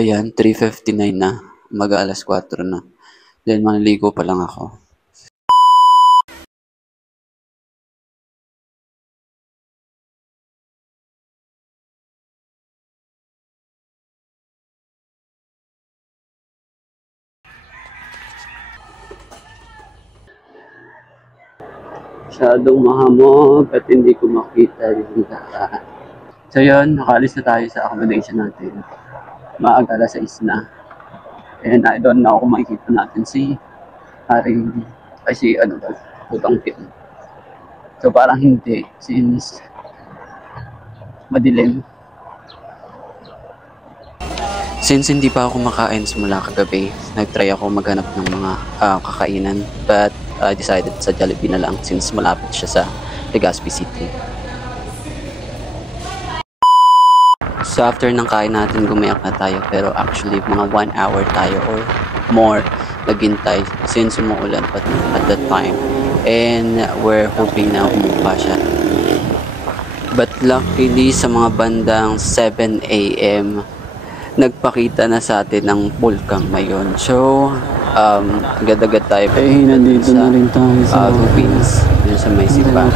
Ayan, 3:59 na. Mag-alas 4 na. Then maliligo pa lang ako. Masyadong mahamog at hindi ko makita yung daan. So yun, nakaalis na tayo sa accommodation natin. Maaga alas 6 na. And I don't know kung makikita natin si Putang Kim. So parang hindi, since madilim. Since hindi pa ako kumakain simula kagabi, nag-try ako maghanap ng mga kakainan. But I decided sa Jollibee na lang since malapit siya sa Legazpi City. So after ng kain natin, gumayak na tayo. Pero actually mga 1 hour tayo or more naghintay since umuulan pa at that time. And we're hoping na umupa siya. But luckily sa mga bandang 7 AM, nagpakita na sa atin ng bulkang ngayon. So, agad-agad tayo. Nandito na rin tayo sa Philippines, dun sa may simbahan.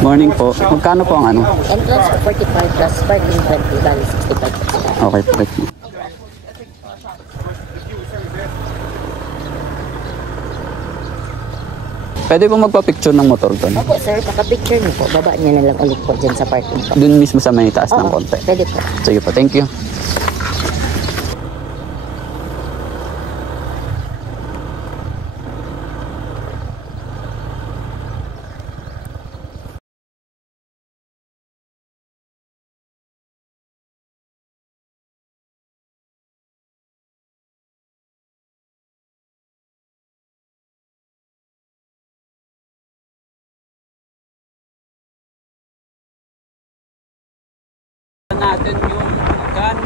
Morning po. Magkano po ang ano? Entrance for 45 plus parking 20, bali 65. Okay, pakit mo. Pwede po magpa-picture ng motor doon? Opo sir, paka-picture niyo po. Baba niya na lang ulit po dyan sa parking po. Doon mismo sa may taas ng konti? Pwede po. Sige po, thank you. Natin yung gun.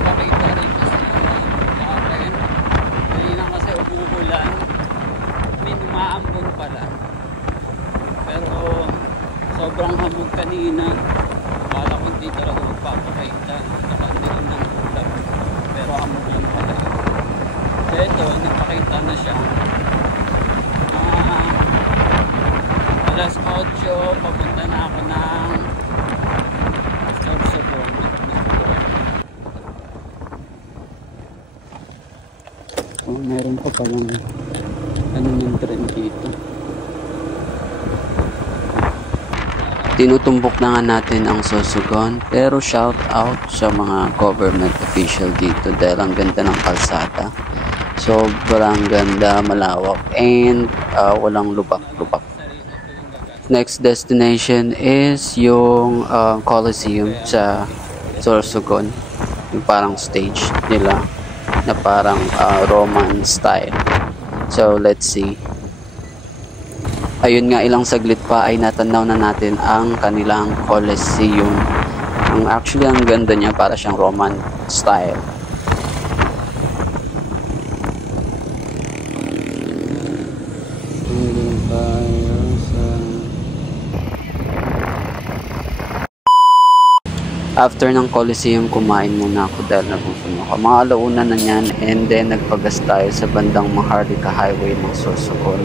Pakita rin kasi sa akin. Hindi lang kasi umuulan. May umaambon pala. Pero sobrang hamog kanina. Akala ko hindi talaga magpapakita. Nakadirin ng ulan. Pero hamog lang pala yun. So ito, nagpakita na siya. Alas 8, papunta na ako ng Meron pa palang ano ng tren dito. Tinutumbok na nga natin ang Sorsogon, pero shout out sa mga government official dito dahil ang ganda ng kalsada. Sobrang ganda, malawak, and walang lubak-lubak. Next destination is yung Coliseum sa Sorsogon, yung parang stage nila na parang Roman style. So let's see. Ayun nga, ilang saglit pa ay natanaw na natin ang kanilang Coliseum. Actually ang ganda niya, para siyang Roman style. After ng Coliseum, kumain muna ako dahil nagutom ako. Mga alauna na yan, and then nagpagas tayo sa bandang Maharlika Highway ng Sorsogon.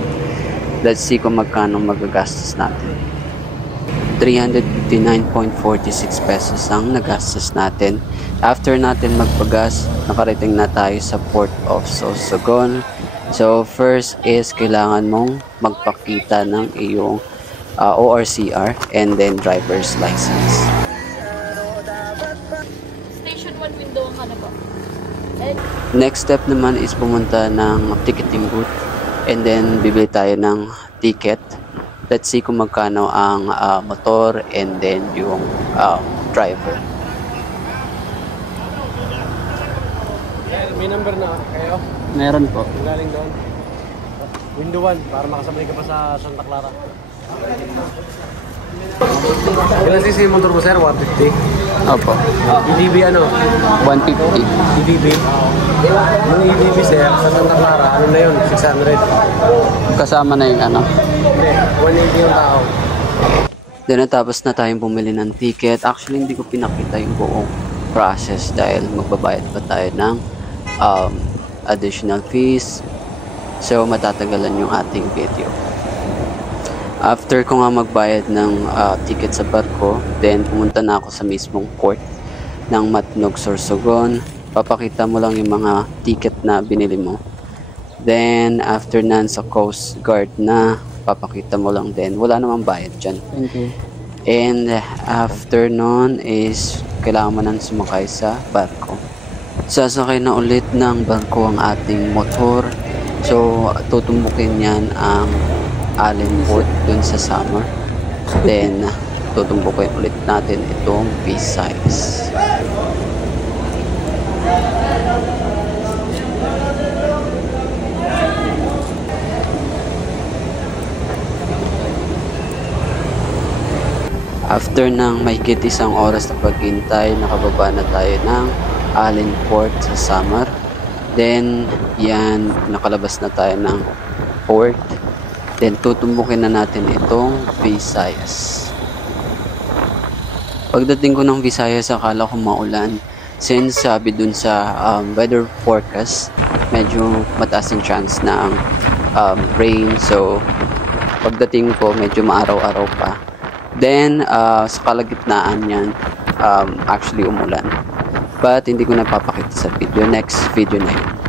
Let's see kung magkano magagastos natin. 359.46 pesos ang nagastos natin. After natin magpagas, nakarating na tayo sa Port of Sorsogon. So first is kailangan mong magpakita ng iyong ORCR and then driver's license. Next step naman is pumunta ng ticketing booth and then bibili tayo ng ticket. Let's see kung magkano ang motor and then yung driver. May number na kayo? Meron po. Galing doon. Window 1 para makasabay ka pa sa Santa Clara. Ilan cc yung motor mo sir? 150? Opo. EDB ano? 150. EDB? Yung EDB sir, sa Santa Clara, ano na yun? 600. Kasama na yung ano? Hindi, 180 yung tao. Then natapos na tayong bumili ng ticket. Actually hindi ko pinakita yung buong process dahil magbabayad pa tayo ng additional fees. So matatagalan yung ating video. After ko nga magbayad ng ticket sa barko, then pumunta na ako sa mismong port ng Matnog, Sorsogon. Papakita mo lang yung mga ticket na binili mo. Then after nan sa Coast Guard na, papakita mo lang din. Wala namang bayad dyan. Thank you. And after nun is kailangan mo nang sumakay sa barko. Sasakay na ulit ng barko ang ating motor. So tutumbukin yan ang Allen Port dun sa Samar. Then tutumbukin ulit natin itong Visayas. After ng mahigit isang oras na paghintay, nakababa na tayo ng Allen Port sa Samar. Then, yan, nakalabas na tayo ng port. Then, tutumbukin na natin itong Visayas. Pagdating ko ng Visayas, akala ko maulan. Since sabi dun sa weather forecast, medyo mataas ang chance na ang rain. So, pagdating ko, medyo maaraw-araw pa. Then, sa kalagitnaan yan, actually umulan. But, hindi ko napapakita sa video. Next video na yun.